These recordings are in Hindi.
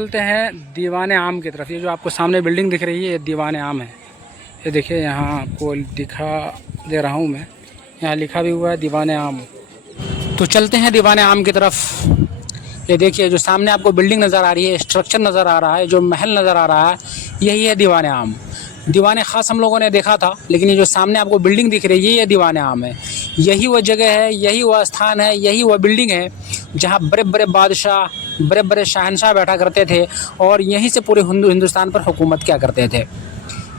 चलते हैं दीवाने आम की तरफ। ये जो आपको सामने बिल्डिंग दिख रही है ये दीवाने आम है। ये देखिए यहाँ आपको दिखा दे रहा हूँ मैं, यहाँ लिखा भी हुआ है दीवाने आम। तो चलते हैं दीवाने आम की तरफ। ये देखिए जो सामने आपको बिल्डिंग नज़र आ रही है, स्ट्रक्चर नज़र आ रहा है, जो महल नज़र आ रहा है, यही है दीवाने आम। दीवाने ख़ास हम लोगों ने देखा था, लेकिन ये जो सामने आपको बिल्डिंग दिख रही है ये दीवाने आम है। यही वह जगह है, यही वह स्थान है, यही वह बिल्डिंग है जहाँ बड़े बड़े बादशाह, बड़े बड़े शहंशाह बैठा करते थे और यहीं से पूरे हिंदुस्तान पर हुकूमत किया करते थे।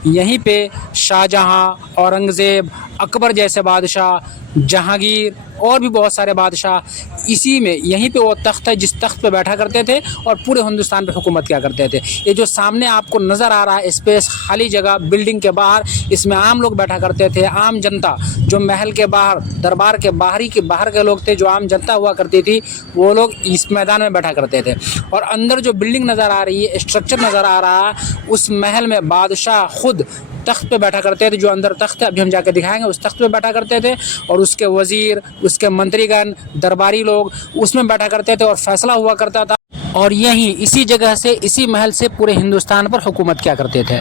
यहीं पे शाहजहाँ, औरंगज़ेब, अकबर जैसे बादशाह, जहांगीर और भी बहुत सारे बादशाह इसी में, यहीं पे वो तख्त है जिस तख्त पे बैठा करते थे और पूरे हिंदुस्तान पे हुकूमत किया करते थे। ये जो सामने आपको नज़र आ रहा है स्पेस, खाली जगह बिल्डिंग के बाहर, इसमें आम लोग बैठा करते थे। आम जनता जो महल के बाहर, दरबार के बाहर के लोग थे, जो आम जनता हुआ करती थी, वो लोग इस मैदान में बैठा करते थे। और अंदर जो बिल्डिंग नज़र आ रही है, स्ट्रक्चर नज़र आ रहा है, उस महल में बादशाह खुद तख्त पे बैठा करते थे। जो अंदर तख्त है अभी हम जाके दिखाएंगे, उस तख्त पे बैठा करते थे और उसके वज़ीर, उसके मंत्रीगण, दरबारी लोग उसमें बैठा करते थे और फैसला हुआ करता था। और यहीं इसी जगह से, इसी महल से पूरे हिंदुस्तान पर हुकूमत किया करते थे।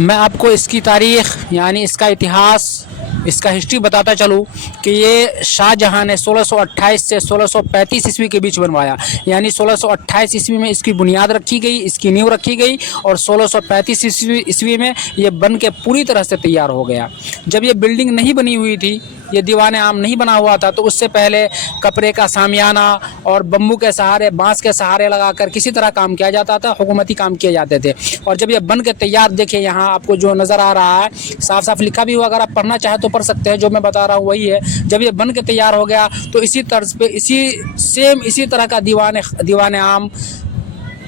मैं आपको इसकी तारीख़ यानी इसका इतिहास, इसका हिस्ट्री बताता चलूँ कि ये शाहजहाँ ने 1628 से 1635 ईस्वी के बीच बनवाया। यानी 1628 ईस्वी में इसकी बुनियाद रखी गई, इसकी नींव रखी गई और 1635 ईस्वी में ये बन के पूरी तरह से तैयार हो गया। जब ये बिल्डिंग नहीं बनी हुई थी, ये दीवाने आम नहीं बना हुआ था, तो उससे पहले कपड़े का सामियाना और बम्बू के सहारे, बांस के सहारे लगाकर किसी तरह काम किया जाता था, हुकूमती काम किए जाते थे। और जब ये बन के तैयार, देखिए यहाँ आपको जो नज़र आ रहा है साफ साफ लिखा भी हुआ, अगर आप पढ़ना चाहें तो पढ़ सकते हैं, जो मैं बता रहा हूँ वही है। जब ये बन के तैयार हो गया तो इसी तर्ज पे, इसी तरह का दीवाने आम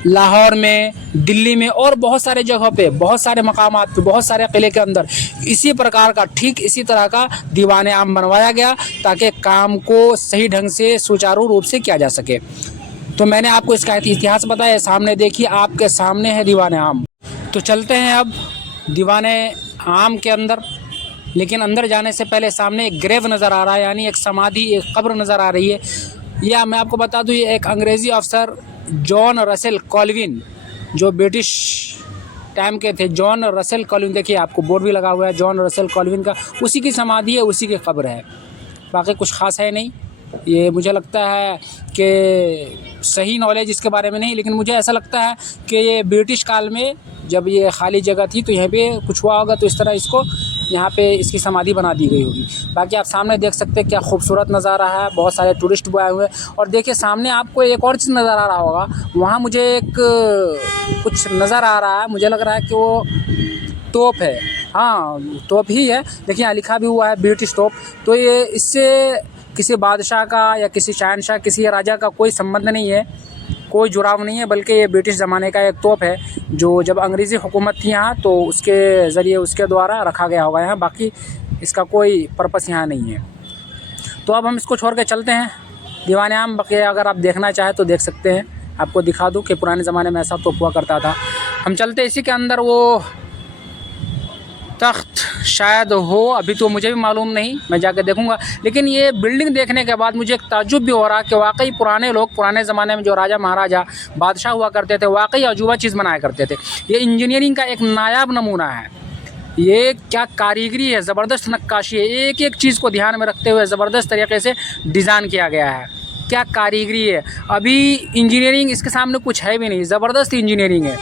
लाहौर में, दिल्ली में और बहुत सारे जगहों पे, बहुत सारे मकामात पे, बहुत सारे किले के अंदर इसी प्रकार का, ठीक इसी तरह का दीवाने आम बनवाया गया ताकि काम को सही ढंग से, सुचारू रूप से किया जा सके। तो मैंने आपको इसका इतिहास बताया। सामने देखिए, आपके सामने है दीवाने आम। तो चलते हैं अब दीवाने आम के अंदर, लेकिन अंदर जाने से पहले सामने एक ग्रेव नज़र आ रहा है, यानी एक समाधि, एक कब्र नज़र आ रही है। या मैं आपको बता दूँ, ये एक अंग्रेज़ी अफसर जॉन रसेल कॉल्विन, जो ब्रिटिश टाइम के थे, जॉन रसेल कॉल्विन, देखिए आपको बोर्ड भी लगा हुआ है जॉन रसेल कॉल्विन का, उसी की समाधि है, उसी की कब्र है। बाकी कुछ ख़ास है नहीं। ये मुझे लगता है कि सही नॉलेज इसके बारे में नहीं, लेकिन मुझे ऐसा लगता है कि ये ब्रिटिश काल में जब ये खाली जगह थी तो यहाँ पे कुछ हुआ होगा, तो इस तरह इसको यहाँ पे इसकी समाधि बना दी गई होगी। बाकी आप सामने देख सकते हैं क्या खूबसूरत नज़ारा है, बहुत सारे टूरिस्ट भी आए हुए हैं। और देखिए सामने आपको एक और चीज़ नज़र आ रहा होगा, वहाँ मुझे एक कुछ नज़र आ रहा है, मुझे लग रहा है कि वो तोप है। हाँ, तोप ही है। देखिए यहाँ लिखा भी हुआ है ब्रिटिश तोप। तो ये इससे किसी बादशाह का या किसी शहंशाह, किसी राजा का कोई संबंध नहीं है, कोई जुड़ाव नहीं है, बल्कि ये ब्रिटिश ज़माने का एक तोप है जो जब अंग्रेज़ी हुकूमत थी यहाँ तो उसके ज़रिए, उसके द्वारा रखा गया होगा यहाँ। बाकी इसका कोई पर्पस यहाँ नहीं है। तो अब हम इसको छोड़ के चलते हैं दीवाने आम। बाकी अगर आप देखना चाहें तो देख सकते हैं, आपको दिखा दूँ कि पुराने ज़माने में ऐसा तोप हुआ करता था। हम चलते इसी के अंदर। वो तख्त शायद हो, अभी तो मुझे भी मालूम नहीं, मैं जाकर देखूंगा। लेकिन ये बिल्डिंग देखने के बाद मुझे एक ताज्जुब भी हो रहा कि वाकई पुराने लोग, पुराने ज़माने में जो राजा महाराजा बादशाह हुआ करते थे, वाकई अजूबा चीज़ बनाया करते थे। ये इंजीनियरिंग का एक नायाब नमूना है। ये क्या कारीगरी है, ज़बरदस्त नक्काशी है, एक एक चीज़ को ध्यान में रखते हुए ज़बरदस्त तरीके से डिज़ाइन किया गया है। क्या कारीगरी है। अभी इंजीनियरिंग इसके सामने कुछ है भी नहीं, ज़बरदस्त इंजीनियरिंग है।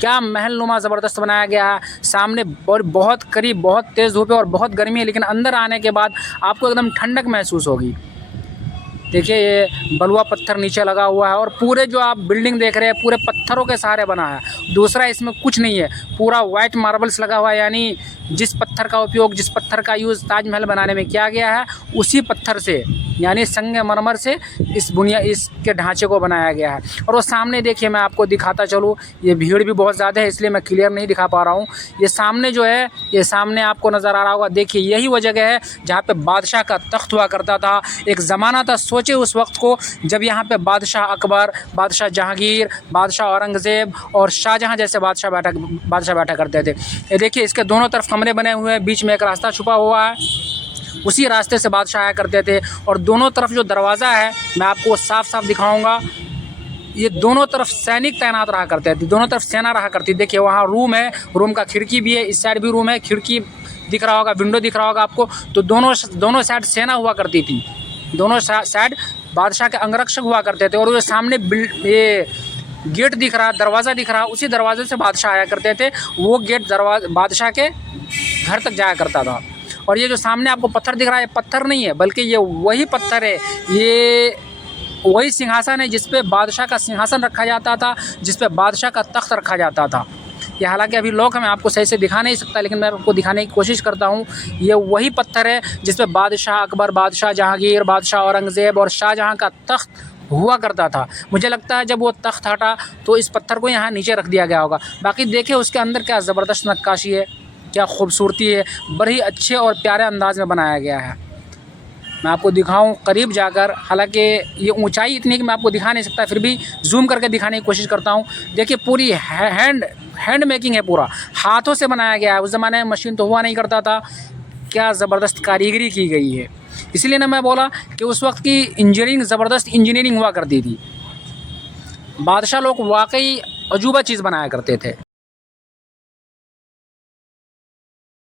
क्या महल नुमा ज़बरदस्त बनाया गया है। सामने और बहुत करीब, बहुत तेज़ धूप है और बहुत गर्मी है, लेकिन अंदर आने के बाद आपको एकदम ठंडक महसूस होगी। देखिए ये बलुआ पत्थर नीचे लगा हुआ है और पूरे जो आप बिल्डिंग देख रहे हैं पूरे पत्थरों के सहारे बना है। दूसरा इसमें कुछ नहीं है, पूरा वाइट मार्बल्स लगा हुआ है, यानी जिस पत्थर का उपयोग, जिस पत्थर का यूज़ ताजमहल बनाने में किया गया है, उसी पत्थर से, यानी संगमरमर से इसके ढांचे को बनाया गया है। और वो सामने देखिए, मैं आपको दिखाता चलूँ, ये भीड़ भी बहुत ज़्यादा है इसलिए मैं क्लियर नहीं दिखा पा रहा हूँ। ये सामने जो है, ये सामने आपको नज़र आ रहा होगा, देखिए यही वो जगह है जहाँ पे बादशाह का तख्त हुआ करता था। एक ज़माना था, सोचे उस वक्त को जब यहाँ पे बादशाह अकबर, बादशाह जहांगीर, बादशाह औरंगज़ेब और शाहजहाँ जैसे बादशाह बैठा करते थे। ये देखिए इसके दोनों तरफ कमरे बने हुए हैं, बीच में एक रास्ता छुपा हुआ है, उसी रास्ते से बादशाह आया करते थे। और दोनों तरफ जो दरवाज़ा है मैं आपको साफ साफ दिखाऊंगा, ये दोनों तरफ सैनिक तैनात रहा करते थे, दोनों तरफ सेना रहा करती। देखिए वहाँ रूम है, रूम का खिड़की भी है, इस साइड भी रूम है, खिड़की दिख रहा होगा, विंडो दिख रहा होगा आपको। तो दोनों साइड सेना हुआ करती थी, दोनों साइड बादशाह के अंगरक्षक हुआ करते थे। और वो सामने ये गेट दिख रहा, दरवाज़ा दिख रहा, उसी दरवाजे से बादशाह आया करते थे। वो गेट बादशाह के घर तक जाया करता था। और ये जो सामने आपको पत्थर दिख रहा है, ये पत्थर नहीं है, बल्कि ये वही पत्थर है, ये वही सिंहासन है जिस पे बादशाह का सिंहासन रखा जाता था, जिस पे बादशाह का तख्त रखा जाता था। ये हालांकि अभी लॉक है, मैं आपको सही से दिखा नहीं सकता, लेकिन मैं आपको दिखाने की कोशिश करता हूँ। ये वही पत्थर है जिस पे बादशाह अकबर, बादशाह जहांगीर, बादशाह औरंगज़ेब और शाहजहाँ का तख्त हुआ करता था। मुझे लगता है जब वो तख्त हटा तो इस पत्थर को यहाँ नीचे रख दिया गया होगा। बाकी देखिए उसके अंदर क्या ज़बरदस्त नक्काशी है, क्या खूबसूरती है, बड़ी अच्छे और प्यारे अंदाज में बनाया गया है। मैं आपको दिखाऊं करीब जाकर, हालांकि ये ऊंचाई इतनी है कि मैं आपको दिखा नहीं सकता, फिर भी जूम करके दिखाने की कोशिश करता हूं। देखिए पूरी हैंड मेकिंग है, पूरा हाथों से बनाया गया है। उस ज़माने में मशीन तो हुआ नहीं करता था। क्या ज़बरदस्त कारीगरी की गई है। इसलिए ना मैं बोला कि उस वक्त की इंजीनियरिंग ज़बरदस्त इंजीनियरिंग हुआ करती थी। बादशाह लोग वाकई अजूबा चीज़ बनाया करते थे।